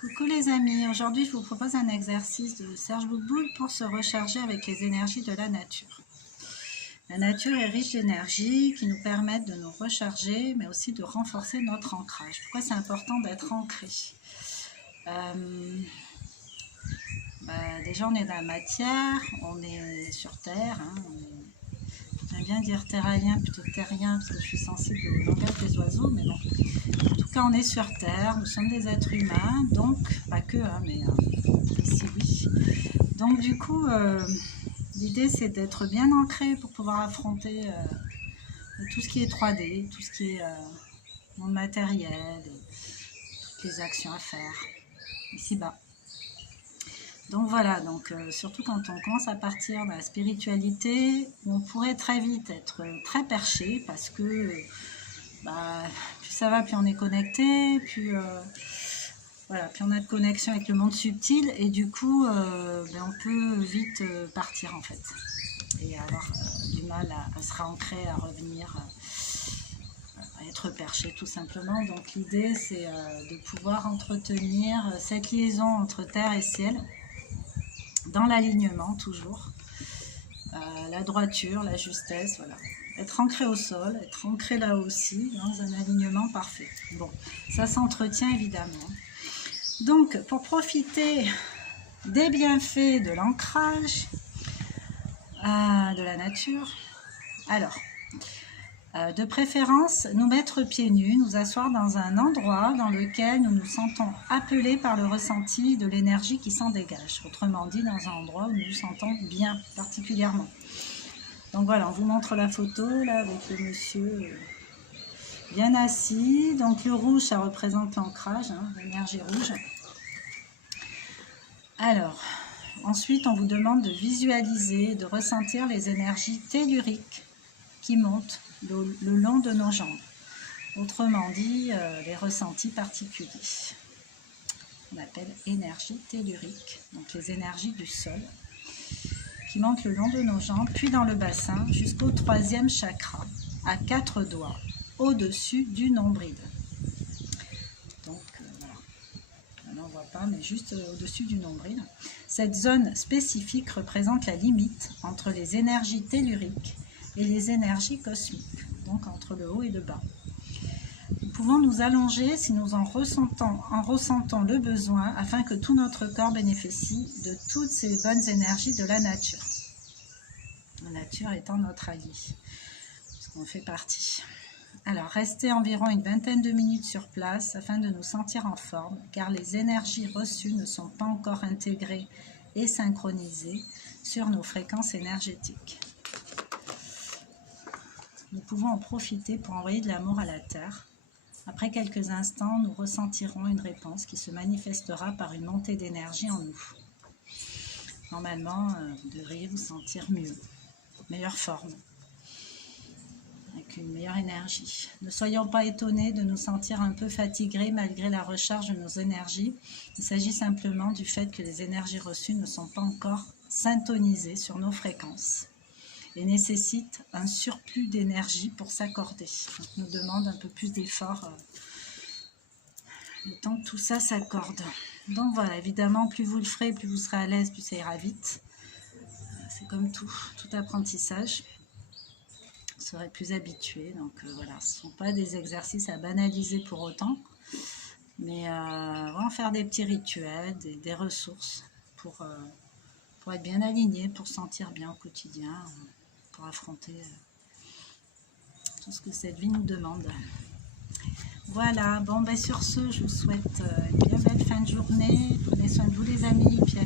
Coucou les amis, aujourd'hui je vous propose un exercice de Serge Boudboul pour se recharger avec les énergies de la nature. La nature est riche d'énergie qui nous permettent de nous recharger mais aussi de renforcer notre ancrage. Pourquoi c'est important d'être ancré? Déjà on est dans la matière, on est sur Terre, j'aime bien dire terralien plutôt que terrien parce que je suis sensible au langage des oiseaux, mais bon. En tout cas, on est sur Terre, nous sommes des êtres humains, donc, pas que, mais ici oui. Donc du coup, l'idée c'est d'être bien ancré pour pouvoir affronter tout ce qui est 3D, tout ce qui est monde matériel, toutes les actions à faire ici-bas. Donc voilà, surtout quand on commence à partir dans la spiritualité, on pourrait très vite être très perché parce que plus ça va, plus on est connecté, plus on a de connexion avec le monde subtil et du coup on peut vite partir en fait et avoir du mal à se réancrer, à revenir, à être perché tout simplement. Donc l'idée c'est de pouvoir entretenir cette liaison entre terre et ciel dans l'alignement toujours, la droiture, la justesse, voilà. Être ancré au sol, être ancré là aussi, dans un alignement parfait. Bon, ça s'entretient évidemment. Donc, pour profiter des bienfaits de l'ancrage, de la nature, alors, de préférence, nous mettre pieds nus, nous asseoir dans un endroit dans lequel nous nous sentons appelés par le ressenti de l'énergie qui s'en dégage. Autrement dit, dans un endroit où nous nous sentons bien, particulièrement. Donc voilà, on vous montre la photo là avec le monsieur bien assis. Donc le rouge, ça représente l'ancrage, l'énergie rouge. Alors, ensuite, on vous demande de visualiser, de ressentir les énergies telluriques qui montent le long de nos jambes. Autrement dit, les ressentis particuliers. On appelle énergie tellurique, donc les énergies du sol, qui monte le long de nos jambes, puis dans le bassin jusqu'au 3e chakra, à 4 doigts, au-dessus du nombril. Donc voilà, là on ne voit pas, mais juste au-dessus du nombril. Cette zone spécifique représente la limite entre les énergies telluriques et les énergies cosmiques, donc entre le haut et le bas. Nous pouvons nous allonger si nous en ressentons le besoin afin que tout notre corps bénéficie de toutes ces bonnes énergies de la nature. La nature étant notre allié, parce qu'on fait partie. Alors, restez environ une vingtaine de minutes sur place afin de nous sentir en forme, car les énergies reçues ne sont pas encore intégrées et synchronisées sur nos fréquences énergétiques. Nous pouvons en profiter pour envoyer de l'amour à la Terre. Après quelques instants, nous ressentirons une réponse qui se manifestera par une montée d'énergie en nous. Normalement, vous devriez vous sentir mieux, meilleure forme, avec une meilleure énergie. Ne soyons pas étonnés de nous sentir un peu fatigués malgré la recharge de nos énergies. Il s'agit simplement du fait que les énergies reçues ne sont pas encore syntonisées sur nos fréquences et nécessite un surplus d'énergie pour s'accorder. Donc, nous demande un peu plus d'efforts le temps que tout ça s'accorde. Donc voilà, évidemment, plus vous le ferez, plus vous serez à l'aise, plus ça ira vite. C'est comme tout apprentissage. Vous serez plus habitué. Donc voilà, ce ne sont pas des exercices à banaliser pour autant, mais on va en faire des petits rituels, des ressources pour être bien aligné, pour se sentir bien au quotidien, pour affronter tout ce que cette vie nous demande. Voilà, bon sur ce, je vous souhaite une bien belle fin de journée. Prenez soin de vous les amis, puis à